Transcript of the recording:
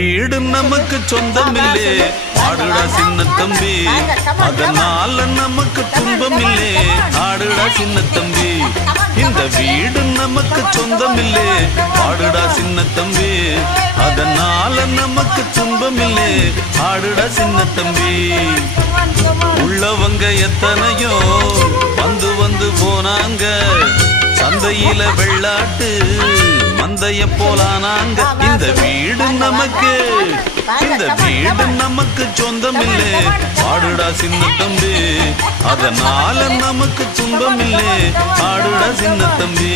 வீடு நமக்கு சொந்தமில்லே ஆடுடா சின்ன தம்பி, அதனால நமக்கு துன்பமில்லே ஆடுடா சின்ன தம்பி. இந்த வீடு நமக்கு சொந்தமில்லே ஆடுடா சின்ன தம்பி, அதனால நமக்கு துன்பமில்லே ஆடுடா சின்ன தம்பி. உள்ளவங்க எத்தனையோ வந்து வந்து போனாங்க, சந்தையில வெள்ளாட்டு மந்தைய போலானாங்க. இந்த வீடு நமக்கு, இந்த வீடு நமக்கு சொந்தமில்லே ஆடுடா சின்ன தம்பி, அதனால நமக்கு துன்பமில்லே ஆடுடா சின்ன தம்பி.